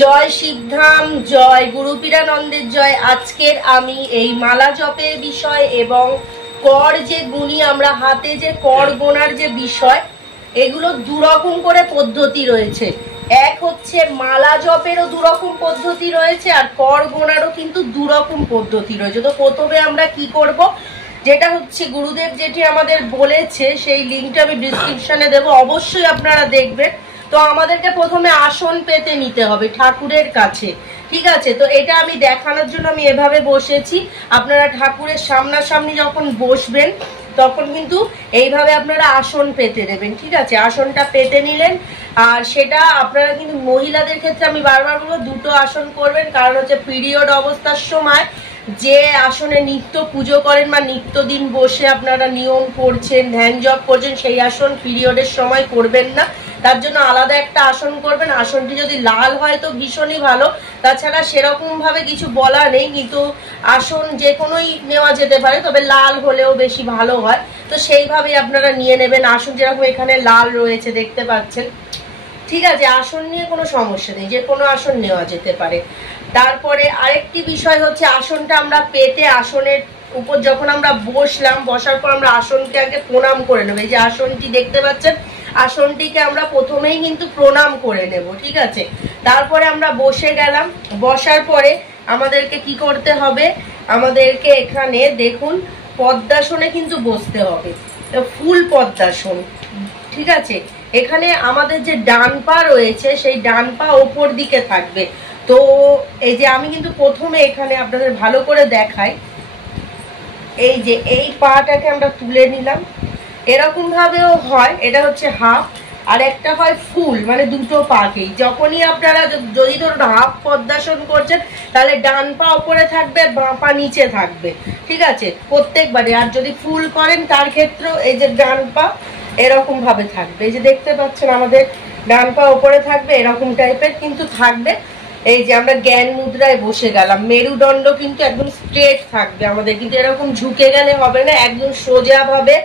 জয় শিবধাম, জয় গুরুপীরানন্দের জয়। আজকের আমি এই মালা জপের বিষয় এবং কর যে গুণী আমরা হাতে যে কর গোনার যে বিষয়, এগুলো দুরকম করে পদ্ধতি রয়েছে। এক হচ্ছে মালা জপেরও দুরকম পদ্ধতি রয়েছে, আর কর গোনারও কিন্তু দুরকম পদ্ধতি রয়েছে। তো প্রথমে আমরা কি করব, যেটা হচ্ছে গুরুদেব যেটি আমাদের বলেছে সেই লিঙ্কটা আমি ডিসক্রিপশনে দেবো, অবশ্যই আপনারা দেখবেন। তো আমাদেরকে প্রথমে আসন পেতে নিতে হবে ঠাকুরের কাছে, ঠিক আছে? তো এটা আমি দেখানোর জন্য আমি এভাবে বসেছি। আপনারা ঠাকুরের সামনাসামনি যখন বসবেন তখন কিন্তু এইভাবে আপনারা আসন পেতে নেবেন, ঠিক আছে? আসনটা পেতে নিলেন, আর সেটা আপনারা কিন্তু মহিলাদের ক্ষেত্রে আমি বারবার বলবো দুটো আসন করবেন, কারণ হচ্ছে পিরিয়ড অবস্থার সময় যে আসনে নিত্য পুজো করেন বা নিত্যদিন বসে আপনারা নিয়ম করছেন, ধ্যান জপ করছেন, সেই আসন পিরিয়ডের সময় করবেন না। তার জন্য আলাদা একটা আসন করবেন। আসনটি যদি লাল হয় তো ভীষণই ভালো, তাছাড়া সেরকম ভাবে কিছু বলা নেই, কিন্তু আসন যে কোনোই নেওয়া যেতে পারে, তবে লাল হলেও বেশি ভালো হয়। তো সেইভাবেই আপনারা নিয়ে নেবেন। আসন যেরকম এখানে লাল রয়েছে দেখতে পাচ্ছেন, ঠিক আছে? আসন নিয়ে কোনো সমস্যা নেই, যে কোনো আসন নেওয়া যেতে পারে। তারপরে আরেকটি বিষয় হচ্ছে আসনটা আমরা পেতে আসনের উপর যখন আমরা বসলাম, বসার পর আমরা আসনকে আগে প্রণাম করে নেব। এই যে আসনটি দেখতে পাচ্ছেন, আসনটিকে আমরা প্রথমেই কিন্তু প্রণাম করে নেব, ঠিক আছে? তারপরে আমরা বসে গেলাম। বসার পরে আমাদেরকে কি করতে হবে, আমাদেরকে এখানে দেখুন পদ্মাসনে কিন্তু বসতে হবে, ফুল পদ্মাসন, ঠিক আছে? এখানে আমাদের যে ডান পা রয়েছে সেই ডান পা ওপর দিকে থাকবে। তো এই যে আমি কিন্তু প্রথমে এখানে আপনাদের ভালো করে দেখাই, এই যে এই পাটাকে আমরা তুলে নিলাম, এরকম ভাবেও হয়, এটা হচ্ছে হাফ, আর একটা হয় ফুল, মানে দুটো পাকেই। যখনই আপনারা যদি ধরুন হাফ পদ্মাসন করছেন, তাহলে ডান পা ওপরে থাকবে, বাঁ পা নিচে থাকবে, ঠিক আছে? প্রত্যেকবারে। আর যদি ফুল করেন তার ক্ষেত্রেও এই যে ডান পা এরকম ভাবে থাকবে, এই যে দেখতে পাচ্ছেন আমাদের ডান পা ওপরে থাকবে, এরকম টাইপের কিন্তু থাকবে। এই যে আমরা জ্ঞান মুদ্রায় বসে গেলাম, মেরুদণ্ড কিন্তু একদম স্ট্রেট থাকবে আমাদের, কিন্তু এরকম ঝুঁকে গেলে হবে না, একদম সোজা ভাবে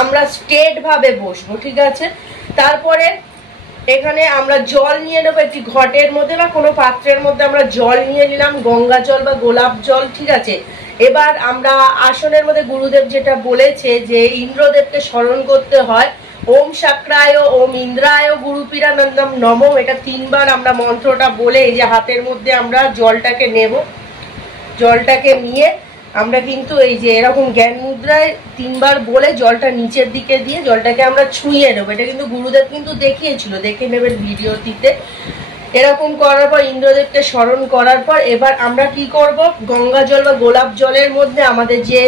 আমরা স্ট্রেট ভাবে বসবো, ঠিক আছে? তারপরে এখানে আমরা জল নিয়ে নেবো একটি ঘটের মধ্যে বা কোনো পাত্রের মধ্যে আমরা জল নিয়ে নিলাম, গঙ্গা জল বা গোলাপ জল, ঠিক আছে? এবার আমরা আসনের মধ্যে গুরুদেব যেটা বলেছে যে ইন্দ্রদেবকে স্মরণ করতে হয়, ওম শাক্রায় ওম ইন্দ্রায় গুরুপীরানন্দম নমঃ, এটা 3 বার আমরা মন্ত্রটা বলে এই যে হাতের মধ্যে আমরা জলটাকে নেব। জলটাকে নিয়ে আমরা কিন্তু এই যে এরকম জ্ঞান মুদ্রায় 3 বার বলে জলটা নিচের দিকে দিয়ে জলটাকে আমরা ছুঁয়ে নেবো। এটা কিন্তু গুরুদেব কিন্তু দেখিয়েছিল, দেখে নেবেন ভিডিওটিতে। এরকম করার পর ইন্দ্রদেবকে স্মরণ করার পর এবার আমরা কি করব, গঙ্গা জল বা গোলাপ জলের মধ্যে আমাদের যে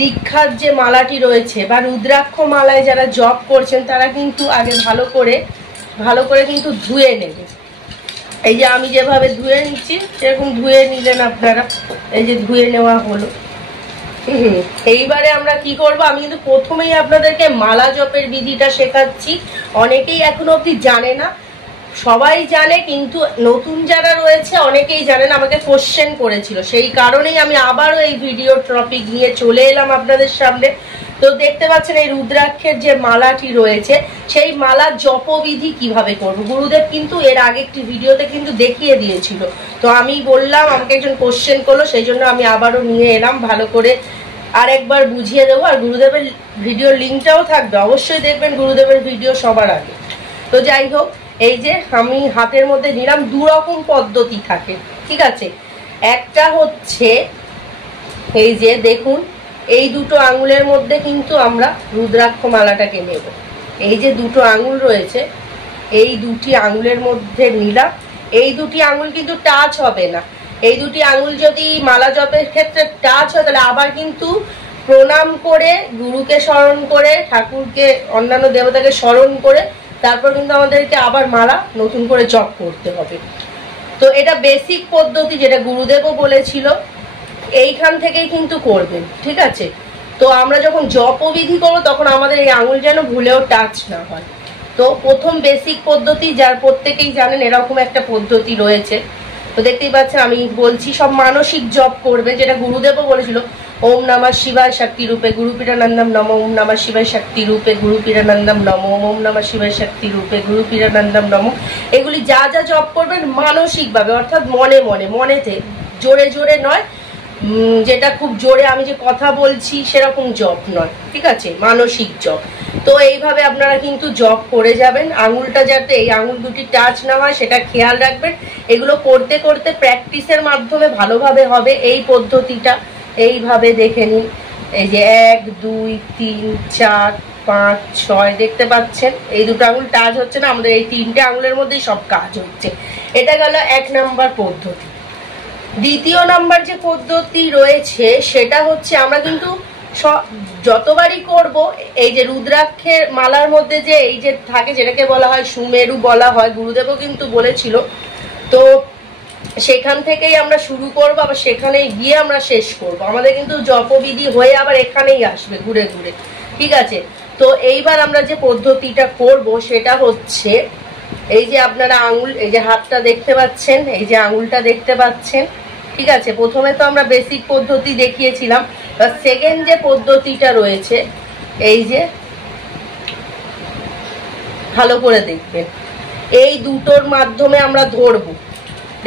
দীক্ষার যে মালাটি রয়েছে বা রুদ্রাক্ষ মালায় যারা জপ করছেন তারা কিন্তু আগে ভালো করে কিন্তু ধুয়ে নেবে। এই যে আমি যেভাবে ধুয়ে নিচ্ছি সেরকম ধুয়ে নিলেন আপনারা, এই যে ধুয়ে নেওয়া হলো। এইবারে আমরা কি করব, আমি কিন্তু প্রথমেই আপনাদেরকে মালা জপের বিধিটা শেখাচ্ছি। অনেকেই এখনো অবধি জানে না, সবাই জানে কিন্তু নতুন যারা রয়েছে অনেকেই জানেন, আমাকে কোশ্চেন করেছিল, সেই কারণেই আমি আবারও এই ভিডিও টপিক নিয়ে চলে এলাম আপনাদের সামনে। তো দেখতে পাচ্ছেন এই রুদ্রাক্ষের যে মালাটি রয়েছে সেই মালা জপবিধি কিভাবে করব, গুরুদেব কিন্তু এর আগে একটি ভিডিওতে কিন্তু দেখিয়ে দিয়েছিল। তো আমি বললাম, আমাকে একজন কোশ্চেন করলো, সেই জন্য আমি আবারও নিয়ে এলাম, ভালো করে আরেকবার বুঝিয়ে দেবো। আর গুরুদেবের ভিডিওর লিঙ্কটাও থাকবে, অবশ্যই দেখবেন গুরুদেবের ভিডিও সবার আগে। তো যাই হোক, এই যে আমি হাতের মধ্যে নিলাম, 2 রকম পদ্ধতি থাকে, ঠিক আছে? একটা হচ্ছে এই যে দেখুন এই দুটো আঙুলের মধ্যে কিন্তু আমরা রুদ্রাক্ষ মালাটাকে নেব। এই যে দুটো আঙুল রয়েছে, এই দুটি আঙুলের মধ্যে নিলাম। এই দুটি আঙুল কিন্তু টাচ হবে না। এই দুটি আঙুল যদি মালা জপের ক্ষেত্রে টাচ হয় তাহলে আবার কিন্তু প্রণাম করে, গুরুকে স্মরণ করে, ঠাকুরকে, অন্যান্য দেবতাকে স্মরণ করে তারপর কিন্তু আমাদেরকে আবার মালা নতুন করে জপ করতে হবে। তো এটা বেসিক পদ্ধতি, যেটা গুরুদেবও বলেছিল, এইখান থেকেই কিন্তু করবেন, ঠিক আছে? তো আমরা যখন জপবিধি করবো তখন আমাদের এই আঙুল যেন ভুলেও টাচ না হয়। তো প্রথম বেসিক পদ্ধতি, যার প্রত্যেকেই জানেন এরকম একটা পদ্ধতি রয়েছে। তো দেখতেই পাচ্ছেন আমি বলছি সব মানসিক জপ করবে, যেটা গুরুদেবও বলেছিল। ओम नमः शिवाय शक्ति रूपे गुरुपीठानंदम नमो। ओम नमः शिवाय शक्ति रूपे गुरुपीठानंदम नमो। ओम नमः शिवाय शक्ति रूपे गुरुपीठानंदम नमो। এগুলি যা যা জপ করবেন মানসিকভাবে, অর্থাৎ মনে মনে, মনেতে, জোরে জোরে নয়, যেটা খুব জোরে আমি যে কথা বলছি সেরকম জপ নয়, ঠিক আছে, মানসিক জপ। তো এইভাবে আপনারা কিন্তু জপ করে যাবেন। আঙুলটা যাতে এই আঙুল দুটি টাচ না হয় সেটা খেয়াল রাখবেন। এগুলো করতে করতে প্র্যাকটিসের মাধ্যমে ভালোভাবে হবে এই পদ্ধতিটা। এইভাবে দেখে নিন, এই যে 1 2 3 4 5 6 দেখতে পাচ্ছেন, এই দুটো আঙুল টাচ হচ্ছে না, আমাদের এই 3টে আঙুলের মধ্যেই সব কাজ হচ্ছে। এটা গেল 1 নাম্বার পদ্ধতি। দ্বিতীয় নাম্বার যে পদ্ধতি রয়েছে সেটা হচ্ছে আমরা কিন্তু যতবারই করব, এই যে রুদ্রাক্ষের মালার মধ্যে যে এই যে থাকে যেটাকে বলা হয় সুমেরু বলা হয়, গুরুদেবও কিন্তু বলেছিল, তো সেখান থেকেই আমরা শুরু করব, আবার সেখানেই গিয়ে আমরা শেষ করব। আমাদের কিন্তু জপবিধি হয়ে আবার এখানেই আসবে ঘুরে ঘুরে, ঠিক আছে। তো এইবার আমরা যে পদ্ধতিটা করব সেটা হচ্ছে, এই যে আপনারা আঙুল, এই যে হাতটা দেখতে পাচ্ছেন, এই যে আঙুলটা দেখতে পাচ্ছেন, ঠিক আছে। প্রথমে তো আমরা বেসিক পদ্ধতি দেখিয়েছিলাম, সেকেন্ড যে পদ্ধতিটা রয়েছে, এই যে ভালো করে দেখবেন, এই দুটোর মাধ্যমে আমরা ধরবো।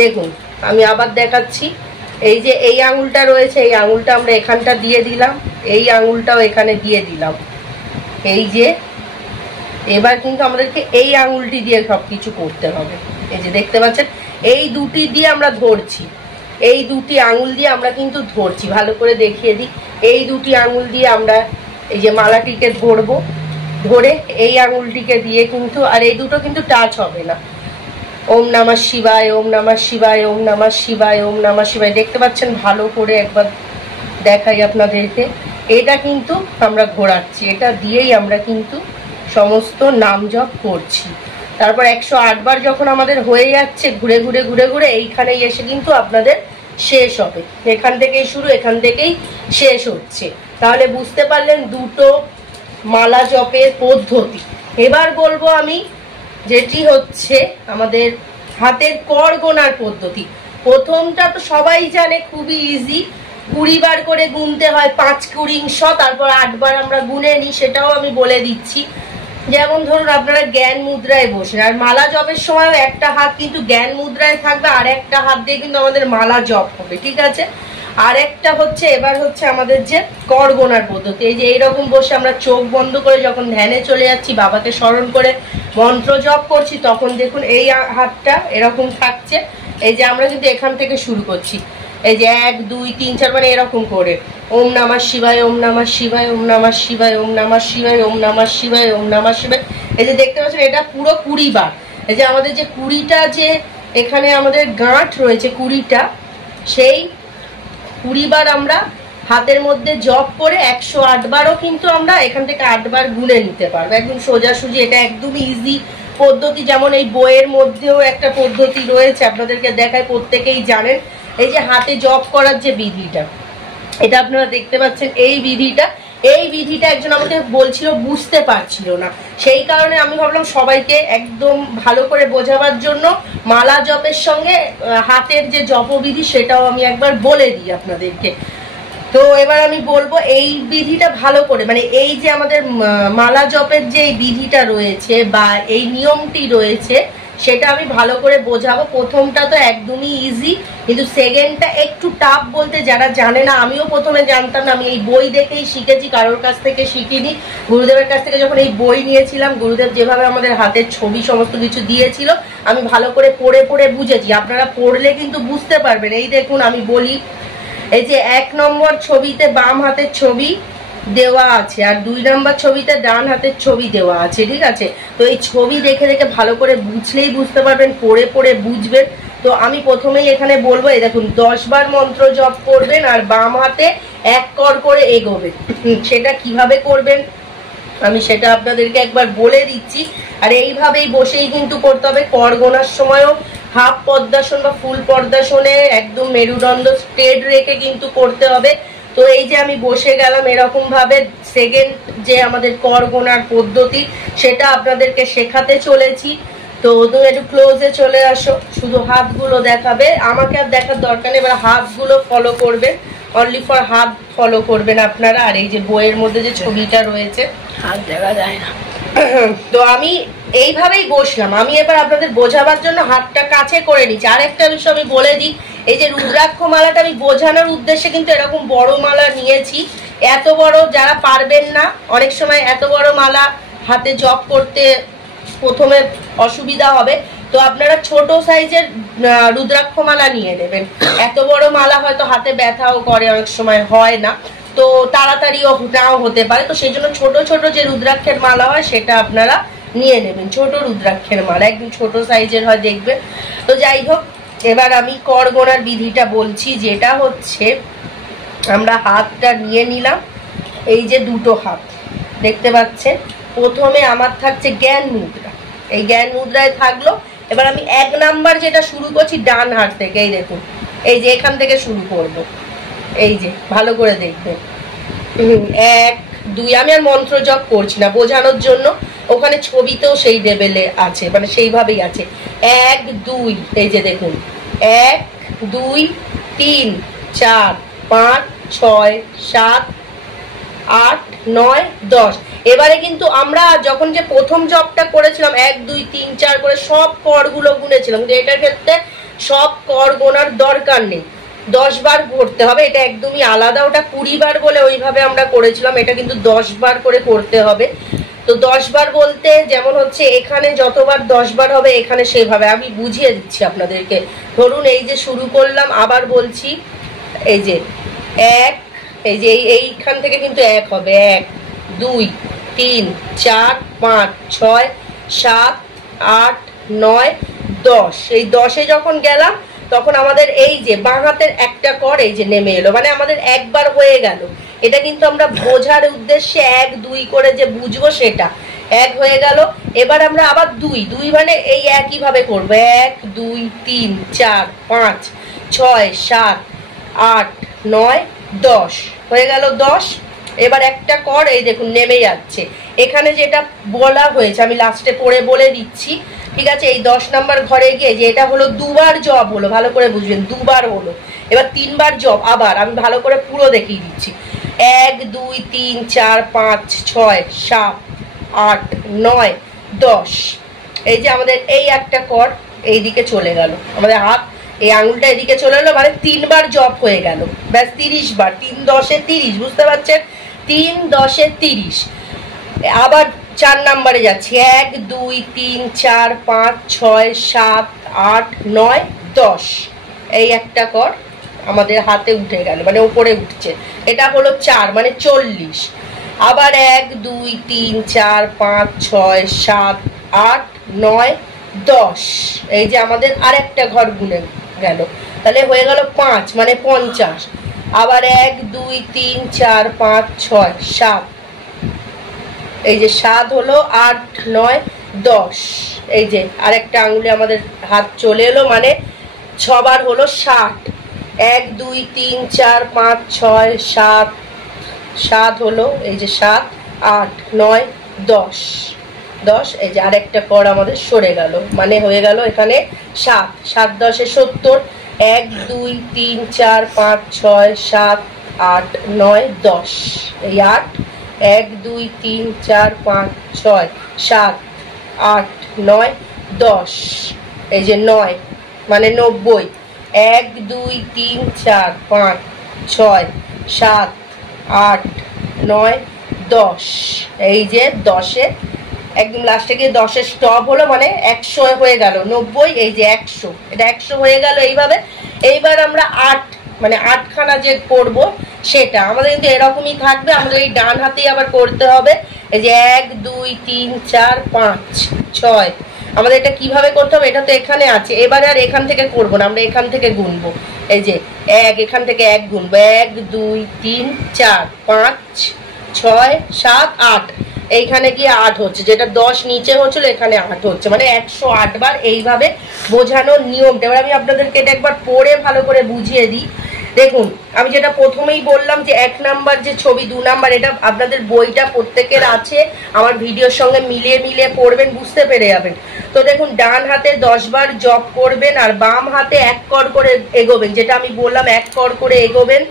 দেখুন আমি আবার দেখাচ্ছি, এই যে এই আঙুলটা রয়েছে, এই আঙুলটা আমরা এখানটা দিয়ে দিলাম, এই আঙুলটাও এখানে দিয়ে দিলাম, এই যে এবার কিন্তু আমাদেরকে এই আঙুলটি দিয়ে সবকিছু করতে হবে। এই যে দেখতে পাচ্ছেন, এই দুটি দিয়ে আমরা ধরছি, এই দুটি আঙুল দিয়ে আমরা কিন্তু ধরছি। ভালো করে দেখিয়ে দিই, এই দুটি আঙুল দিয়ে আমরা এই যে মালাটিকে ধরবো, ধরে এই আঙুলটিকে দিয়ে কিন্তু, আর এই দুটো কিন্তু টাচ হবে না। ওম নমঃ শিবায়, ওম নমঃ শিবায়, ওম নমঃ শিবায়, ওম নমঃ শিবায়, দেখতে পাচ্ছেন, ভালো করে একবার দেখাই আপনাদেরকে। এটা কিন্তু আমরা ঘোরাচ্ছি, এটা দিয়েই আমরা কিন্তু সমস্ত নাম জপ করছি। তারপর 108 বার যখন আমাদের হয়ে যাচ্ছে, ঘুরে ঘুরে ঘুরে ঘুরে এইখানেই এসে কিন্তু আপনাদের শেষ হবে। এখান থেকেই শুরু, এখান থেকেই শেষ হচ্ছে। তাহলে বুঝতে পারলেন দুটো মালা জপের পদ্ধতি। এবার বলবো আমি যেটি হচ্ছে আমাদের হাতের কর গোনার পদ্ধতি। প্রথমটা তো সবাই জানে, খুবই ইজি, 20 বার করে গুনতে হয়, 5 20, তারপর 8 বার আমরা গুনে নিই, সেটাও আমি বলে দিচ্ছি। যেমন ধরুন আপনারা জ্ঞান মুদ্রায় বসে, আর মালা জপের সময় একটা হাত কিন্তু জ্ঞান মুদ্রায় থাকবে, আর একটা হাত দিয়ে কিন্তু আমাদের মালা জপ হবে, ঠিক আছে। আর একটা হচ্ছে, এবার হচ্ছে আমাদের যে কর গোনার পদ্ধতি। এই যে এইরকম বসে আমরা চোখ বন্ধ করে যখন ধ্যানে চলে যাচ্ছি, বাবাকে স্মরণ করে মন্ত্র জপ করছি, তখন দেখুন এই হাতটা এরকম থাকছে। এই যে আমরা কিন্তু এখান থেকে শুরু করছি, এই যে 1 2 3 4 মানে এরকম করে ওম নমঃ শিবায়, ওম নমঃ শিবায়, ওম নমঃ শিবায়, ওম নমঃ শিবায়, ওম নমঃ শিবায়, ওম নমঃ শিবায়। এই যে দেখতে পাচ্ছেন, এটা পুরো 20 বার। এই যে আমাদের যে 20টা যে এখানে আমাদের গাঁট রয়েছে 20টা, সেই 20 বার আমরা হাতের মধ্যে জপ করে 108 বারও কিন্তু আমরা এখান থেকে 8 বার গুনে নিতে পারবো, একদম সোজাসুজি। এটা একদমই ইজি পদ্ধতি। যেমন এই বইয়ের মধ্যেও একটা পদ্ধতি রয়েছে, আপনাদেরকে দেখায়, প্রত্যেকেই জানেন। এই যে হাতে জপ করার যে বিধিটা, এটা আপনারা দেখতে পাচ্ছেন, এই বিধিটা একজন আমাকে বলছিল, বুঝতে পারছিল না, সেই কারণে আমি ভাবলাম সবাইকে একদম ভালো করে বোঝাবার জন্য মালা জপের সঙ্গে হাতের যে জপবিধি সেটাও আমি একবার বলে দিই আপনাদেরকে। তো এবার আমি বলবো এই বিধিটা ভালো করে, মানে এই যে আমাদের মালা জপের যে বিধিটা রয়েছে বা এই নিয়মটি রয়েছে, সেটা আমি ভালো করে বোঝাবো। প্রথমটা তো একদমই ইজি, কিন্তু সেকেন্ডটা একটু টাফ। বলতে যারা জানে না, আমিও প্রথমে জানতাম না, আমি এই বই দেখেই শিখেছি, কারোর কাছ থেকে শিখিনি। গুরুদেবের কাছ থেকে যখন এই বই নিয়েছিলাম, গুরুদেব যেভাবে আমাদের হাতের ছবি সমস্ত কিছু দিয়েছিল, আমি ভালো করে পড়ে পড়ে বুঝেছি। আপনারা পড়লে কিন্তু বুঝতে পারবেন। এই দেখুন আমি বলি, এই যে 1 নম্বর ছবিতে বাম হাতের ছবি দেওয়া আছে, আর 2 নম্বর ছবিতে ডান হাতের ছবি দেওয়া আছে, ঠিক আছে। তো এই ছবি দেখে দেখে ভালো করে বুঝলেই বুঝতে পারবেন, পড়ে পড়ে বুঝবেন। তো আমি প্রথমেই এখানে বলবো, এই দেখুন 10 বার মন্ত্র জপ করবেন, আর বাম হাতে 1 কর করে এগোবেন। সেটা কিভাবে করবেন আমি সেটা আপনাদেরকে একবার বলে দিচ্ছি। আর এইভাবেই বসেই কিন্তু করতে হবে। কর গোনার সময়ও হাফ পদ্মাসন বা ফুল পদ্মাসনে একদম মেরুদণ্ড স্ট্রেট রেখে কিন্তু করতে হবে। তো এই যে আমি বসে গেলাম এরকম ভাবে, সেকেন্ড যে আমাদের কর গোনার পদ্ধতি সেটা আপনাদেরকে শেখাতে চলেছি। তো তুমি একটু ক্লোজে চলে আসো, শুধু হাতগুলো দেখাবে, আমাকে আর দেখার দরকার নেই, এবার হাতগুলো ফলো করবে। অনলি ফর হাত ফলো করবেন আপনারা। আর এই যে বইয়ের মধ্যে যে ছবিটা রয়েছে হাত দেখা যায় না। তো আমি এইভাবেই বসলাম। আমি এবার আপনাদের বোঝাবার জন্য হাতটা কাছে করে নিচ্ছি। আর একটা বিষয় আমি বলে দিই, এই যে রুদ্রাক্ষ মালাটা আমি বোঝানোর উদ্দেশ্যে কিন্তু এরকম বড় মালা নিয়েছি। এত বড় যারা পারবেন না, অনেক সময় এত বড় মালা হাতে জপ করতে প্রথমে অসুবিধা হবে, তো আপনারা ছোট সাইজের রুদ্রাক্ষ মালা নিয়ে নেবেন। এত বড় মালা হয়তো হাতে ব্যথাও করে, অনেক সময় হয় না, তো তাড়াতাড়িও নাও হতে পারে। তো সেই জন্য ছোট ছোট যে রুদ্রাক্ষের মালা হয় সেটা আপনারা নিয়ে নেবেন। ছোট রুদ্রাক্ষের মালা একদম ছোট সাইজের হয় দেখবেন। তো যাই হোক, এবার আমি কর গোনার বিধিটা বলছি, যেটা হচ্ছে আমরা হাতটা নিয়ে নিলাম। এই যে দুটো হাত দেখতে পাচ্ছেন, প্রথমে আমার থাকছে জ্ঞান মুদ্রা। এই জ্ঞান মুদ্রায় থাকলো। এবার আমি 1 নাম্বার যেটা শুরু করছি ডান হাত থেকে। এই দেখুন, এই যে এখান থেকে শুরু করব। এই যে ভালো করে দেখবেন, 1 2। আমি আর মন্ত্র জপ করছি না, বোঝানোর জন্য। ওখানে ছবিতেও সেই লেভেলে আছে, মানে সেইভাবেই আছে। 1 2, এই যে দেখুন, 1 2 3 4 5 6 7 8 9 10। এবারে কিন্তু আমরা যখন যে প্রথম জবটা করেছিলাম 1 2 3 4 করে সব করগুলো গুনেছিলাম, কিন্তু এটার ক্ষেত্রে সব কর গোনার দরকার নেই। 10 বার করতে হবে, এটা একদমই আলাদা। ওটা 20 বার বলে ওইভাবে আমরা করেছিলাম, এটা কিন্তু 10 বার করে করতে হবে। তো 10 বার বলতে যেমন হচ্ছে এখানে যতবার 10 বার হবে এখানে সেভাবে আমি বুঝিয়ে দিচ্ছি আপনাদেরকে। ধরুন এই যে শুরু করলাম, আবার বলছি, এই যে 1, এই যে এইখান থেকে কিন্তু 1 হবে, 1 2 3 4 5 6 7 8 9 10। এই 10-এ যখন গেলাম তখন আমাদের এই যে বাঁ হাতের একটা কর এই যে নেমে এলো, মানে আমাদের একবার হয়ে গেল। এটা কিন্তু আমরা বোঝার উদ্দেশ্যে 1 2 করে যে বুঝবো সেটা 1 হয়ে গেল। এবার আমরা আবার 2 2 মানে এই একই ভাবে করবো, 1 2 3 4 5 6 7 8 9 10 হয়ে গেল 10। এবার একটা কর এই দেখুন নেমে যাচ্ছে। এখানে যেটা বলা হয়েছে আমি লাস্টে পড়ে বলে দিচ্ছি, ঠিক আছে? এই 10 নাম্বার ঘরে গিয়ে যে এটা হলো 2 বার জব হলো, ভালো করে বুঝবেন, 2 বার হলো। এবার 3 বার জব, আবার আমি ভালো করে পুরো দেখিয়ে দিচ্ছি, 1 2 3 4 5 6 7 8 9 10। এই যে আমাদের এই একটা কর এইদিকে চলে গেল, আমাদের হাত এই আঙুলটা এদিকে চলে এলো, মানে 3 বার জব হয়ে গেল। ব্যাস 30 বার, 3 10 30, বুঝতে পারছেন? 3 10 30। আবার 4 নাম্বারে যাচ্ছি, 1 2 3 4 5 6 7 8 9 10। এই একটা কর আমাদের হাতে উঠে গেল, মানে উপরে উঠছে। এটা হলো 4, মানে 40। আবার 1 2 3 4 5 6 7 8 9 10। এই যে আমাদের আরেকটা ঘর গুনে গেল, তাহলে হয়ে গেল 5, মানে 50। আবার 1 2 3 4 5 6 7, এই যে 7 হলো, 8 9 10। এই যে আরেকটা আঙুলে আমাদের হাত চলে এলো, মানে 6 বার হলো 60। 1 2 3 4 5 6 7, 7 হলো, এই যে 7 8 9 10 10। এই যে আরেকটা কর আমাদের সরে গেল, মানে হয়ে গেল এখানে 7 7 10 70। 1 2 3 4 5 6 7 8 9 10। এই 8, 1 2 3 4 5 6 7 8 9 10। এই যে 9, মানে 90। 1 2 3 4 5 6 7 8 9 10। এই যে 10-এ একদম লাস্টে গিয়ে 10-এ স্টপ হলো, মানে 100 হয়ে গেল। 90, এই যে 100, এটা 100 হয়ে গেল এইভাবে। এইবার আমরা 8, মানে 8খানা যে করব সেটা আমাদের কিন্তু এরকমই থাকবে। আমাদের এই ডান হাতেই আবার করতে হবে। এই যে 1 2 3 4 5 6। আমাদের এটা কিভাবে করতে হবে, এটা তো এখানে আছে। এবারে আর এখান থেকে করবো না, আমরা এখান থেকে গুনবো। এই যে 1, এখান থেকে 1 গুনবো, 1 2 3 4 5 6 7 8। এইখানে গিয়ে 8 হচ্ছে, যেটা 10 নিচে হচ্ছিল এখানে 8 হচ্ছে, মানে 108 বার এইভাবে বোঝানোর নিয়মটা। এবার আমি আপনাদেরকে এটা একবার পড়ে ভালো করে বুঝিয়ে দিই। দেখুন, আমি যেটা প্রথমেই বললাম যে 1 নাম্বার যে ছবি, 2 নাম্বার, এটা আপনাদের বইটা প্রত্যেকের আছে, আমার ভিডিওর সঙ্গে মিলিয়ে মিলিয়ে পড়বেন, বুঝতে পেরে যাবেন। তো দেখুন, ডান হাতে 10 বার জপ করবেন আর বাম হাতে 1 কর করে এগোবেন, যেটা আমি বললাম 1 কর করে এগোবেন।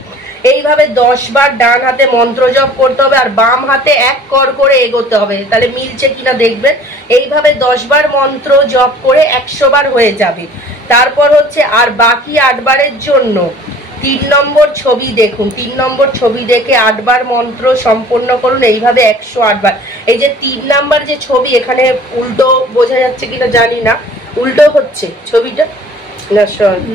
এইভাবে 10 বার ডান হাতে মন্ত্র জপ করতে হবে, আর বাম হাতে 1 কর করে এগোতে হবে। তাহলে মিলছে কিনা দেখবেন। এইভাবে 10 বার মন্ত্র জপ করে 100 বার হয়ে যাবে। তারপর হচ্ছে আর বাকি 8 বারের জন্য 3 নম্বর ছবি দেখুন, 3 নম্বর ছবি দেখে 8 বার মন্ত্র সম্পন্ন করুন, এইভাবে 108 বার। এই যে 3 নাম্বার যে ছবি, এখানে উল্টো বোঝা যাচ্ছে কিনা জানি না, উল্টো হচ্ছে ছবিটা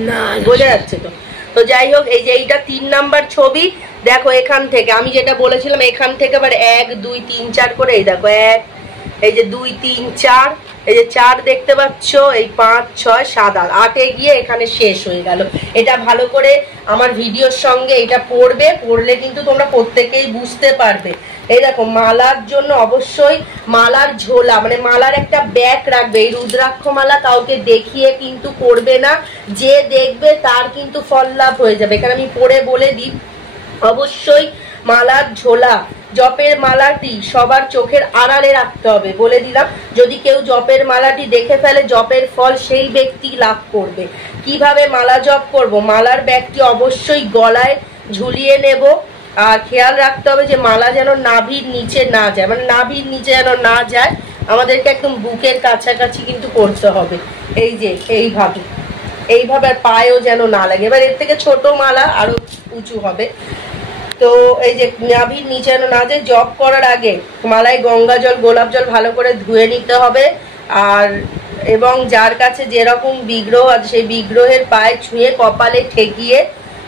না, বোঝা যাচ্ছে তো? তো যাই হোক, এই যে এইটা 3 নাম্বার ছবি, দেখো এখান থেকে আমি যেটা বলেছিলাম, এখান থেকে আবার 1 2 3 4 করে, এই দেখো 1, এই যে 2 3 4, এই যে 4 দেখতে পাচ্ছ, এই 5 6 7 8 গিয়ে এখানে শেষ হয়ে গেল। এটা ভালো করে আমার ভিডিওর সঙ্গে এটা পড়বে, পড়লে কিন্তু তোমরা প্রত্যেকেই বুঝতে পারবে। এই দেখো মালার জন্য অবশ্যই মালার ঝোলা, মানে মালার একটা ব্যাগ রাখবে। এই রুদ্রাক্ষ মালা কাউকে দেখিয়ে কিন্তু করবে না, যে দেখবে তার কিন্তু ফল লাভ হয়ে যাবে। এখানে আমি পড়ে বলে দিই, অবশ্যই মালার ঝোলা, জপের মালাটি সবার চোখের আড়ালে রাখতে হবে, বলে দিলাম। যদি কেউ জপের মালাটি দেখে ফেলে, জপের ফল সেই ব্যক্তি লাভ করবে। কিভাবে মালা জপ করব? মালার ব্যাগটি অবশ্যই গলায় ঝুলিয়ে নেব, আর খেয়াল রাখতে হবে যে মালা যেন নাভির নিচে না যায়, মানে নাভির নিচে যেন না যায়, আমাদেরকে একদম বুকের কাছাকাছি কিন্তু করতে হবে। এই যে এইভাবে, এইভাবে, আর পায়েও যেন না লাগে। এবার এর থেকে ছোট মালা আরো উঁচু হবে। তো এই যে নাভির নিচে যেন না যায়। জপ করার আগে মালায় গঙ্গা জল, গোলাপ জল ভালো করে ধুয়ে নিতে হবে, আর এবং যার কাছে যেরকম বিগ্রহ আছে সেই বিগ্রহের পায়ে ছুঁয়ে কপালে ঠেকিয়ে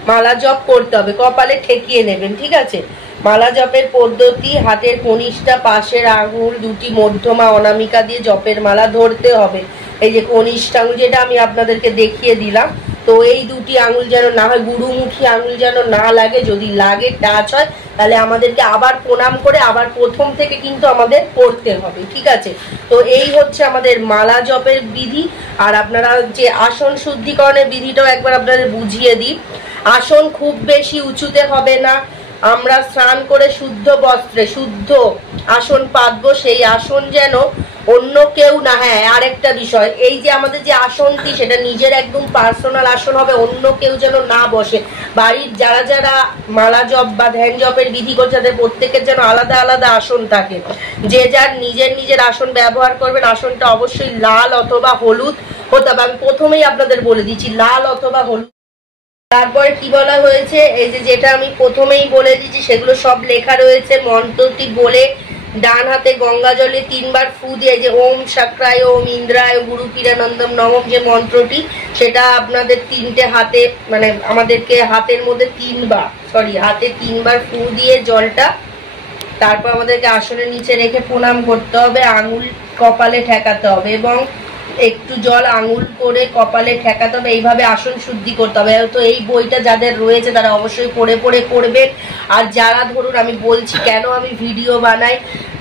মালা জপ করতে হবে। কপালে ঠেকিয়ে নেবেন, ঠিক আছে? মালা জপের পদ্ধতি, হাতের কনিষ্ঠা, পাশের আঙুল দুটি, মধ্যমা অনামিকা দিয়ে জপের মালা ধরতে হবে। এই যে কনিষ্ঠা আঙুল, যেটা আমি আপনাদেরকে দেখিয়ে দিলাম, তো এই দুটি আঙুল যেন না হয়, গুরুমুখী আঙুল যেন না লাগে। যদি লাগে, টাচ হয়, তাহলে আমাদেরকে আবার প্রণাম করে আবার প্রথম থেকে কিন্তু আমাদের করতে হবে, ঠিক আছে? তো এই হচ্ছে আমাদের মালা জপের বিধি। আর আপনারা যে আসন শুদ্ধিকরণের বিধিটাও একবার আপনাদের বুঝিয়ে দিই। আসন খুব বেশি উঁচুতে হবে না। আমরা স্নান করে শুদ্ধ বস্ত্রে শুদ্ধ আসন পাতবো, সেই আসন যেন অন্য কেউ না, হ্যাঁ আরেকটা বিষয়, এই যে আমাদের যে আসনটি, সেটা নিজের একদম পার্সোনাল আসন হবে, অন্য কেউ যেন না বসে। বাড়ির যারা যারা মালা জপ বা ধ্যান জপের বিধি করছে, তাদের প্রত্যেকের যেন আলাদা আলাদা আসন থাকে। যে যার নিজের নিজের আসন ব্যবহার করবেন। আসনটা অবশ্যই লাল অথবা হলুদ হতে হবে। আমি প্রথমেই আপনাদের বলে দিচ্ছি, লাল অথবা হলুদ। তারপরে কি বলা হয়েছে, এই যে যেটা আমি প্রথমেই বলে দিচ্ছি, সেগুলো সব লেখা রয়েছে। মন্ত্রটি বলে ডান হাতে গঙ্গা জলে 3 বার ফু দিয়ে, যে ওম শাক্রায়, ওম ইন্দ্রায়, গুরু পীরানন্দম নমঃ যে মন্ত্রটি, সেটা আপনাদের 3টে হাতে, মানে আমাদেরকে হাতের মধ্যে 3 বার ফু দিয়ে জলটা, তারপর আমাদেরকে আসনের নিচে রেখে প্রণাম করতে হবে, আঙুল কপালে ঠেকাতে হবে এবং একটু জল আঙুল করে কপালে ঠেকাতে হবে। এইভাবে আসন শুদ্ধি করতে হবে। তো এই বইটা যাদের রয়েছে তারা অবশ্যই পড়ে পড়ে করবেন। আর যারা ধরুন, আমি বলছি কেন আমি ভিডিও বানাই,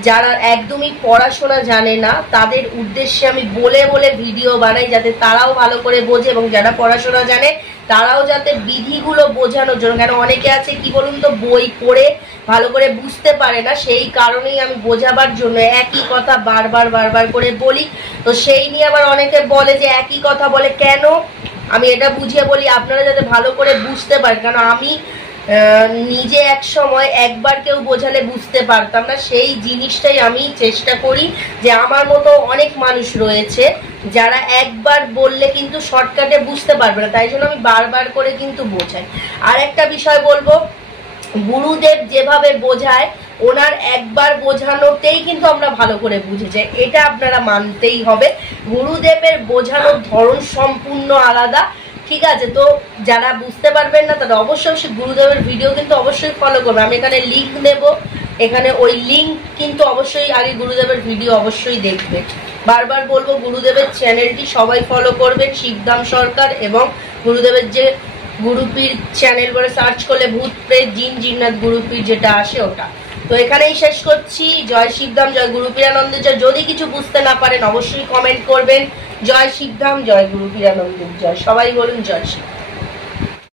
যারা একদমই পড়াশোনা জানে না তাদের উদ্দেশ্যে আমি বলে বলে ভিডিও বানাই, যাতে তারাও ভালো করে বোঝে, এবং যারা পড়াশোনা জানে তারাও যাতে বিধিগুলো বোঝানোর জন্য। কেন অনেকে আছে কি বলুন তো, বই পড়ে ভালো করে বুঝতে পারে না, সেই কারণেই আমি বোঝাবার জন্য একই কথা বারবার করে বলি। তো সেই নিয়ে আবার অনেকে বলে যে একই কথা বলে কেন, আমি এটা বুঝিয়ে বলি আপনারা যাতে ভালো করে বুঝতে পারেন। কারণ আমি নিজে এক সময় একবার কেউ বোঝালে বুঝতে পারতাম না, সেই জিনিসটাই আমি চেষ্টা করি যে আমার মতো অনেক মানুষ রয়েছে যারা একবার বললে কিন্তু শর্টকাটে বুঝতে পারবে না, তাই জন্য আমি বারবার করে কিন্তু বোঝাই। আর একটা বিষয় বলবো, গুরুদেব যেভাবে বোঝায়, ওনার একবার বোঝানোতেই কিন্তু আমরা ভালো করে বুঝে যাই, এটা আপনারা মানতেই হবে। গুরুদেবের বোঝানোর ধরন সম্পূর্ণ আলাদা, ঠিক আছে? তো যারা বুঝতে পারবেন না তারা অবশ্যই গুরুদেবের ভিডিও কিন্তু অবশ্যই ফলো করবে। আমি এখানে লিঙ্ক দেব, এখানে ওই লিঙ্ক কিন্তু অবশ্যই আগে গুরুদেবের ভিডিও অবশ্যই দেখবে। বারবার বলবো, গুরুদেবের চ্যানেলটি সবাই ফলো করবেন, শিবধাম সরকার, এবং গুরুদেবের যে গুরুপীর চ্যানেল বলে সার্চ করলে ভূত প্রেত জিন জিন্নাত গুরুপীর যেটা আসে ওটা। তো এখানেই শেষ করছি। জয় শিবধাম, জয় গুরুপীরানন্দের জয়। যদি কিছু বুঝতে না পারেন অবশ্যই কমেন্ট করবেন। জয় শিবধাম, জয় গুরুপীরানন্দের জয়। সবাই বলুন জয় শিব।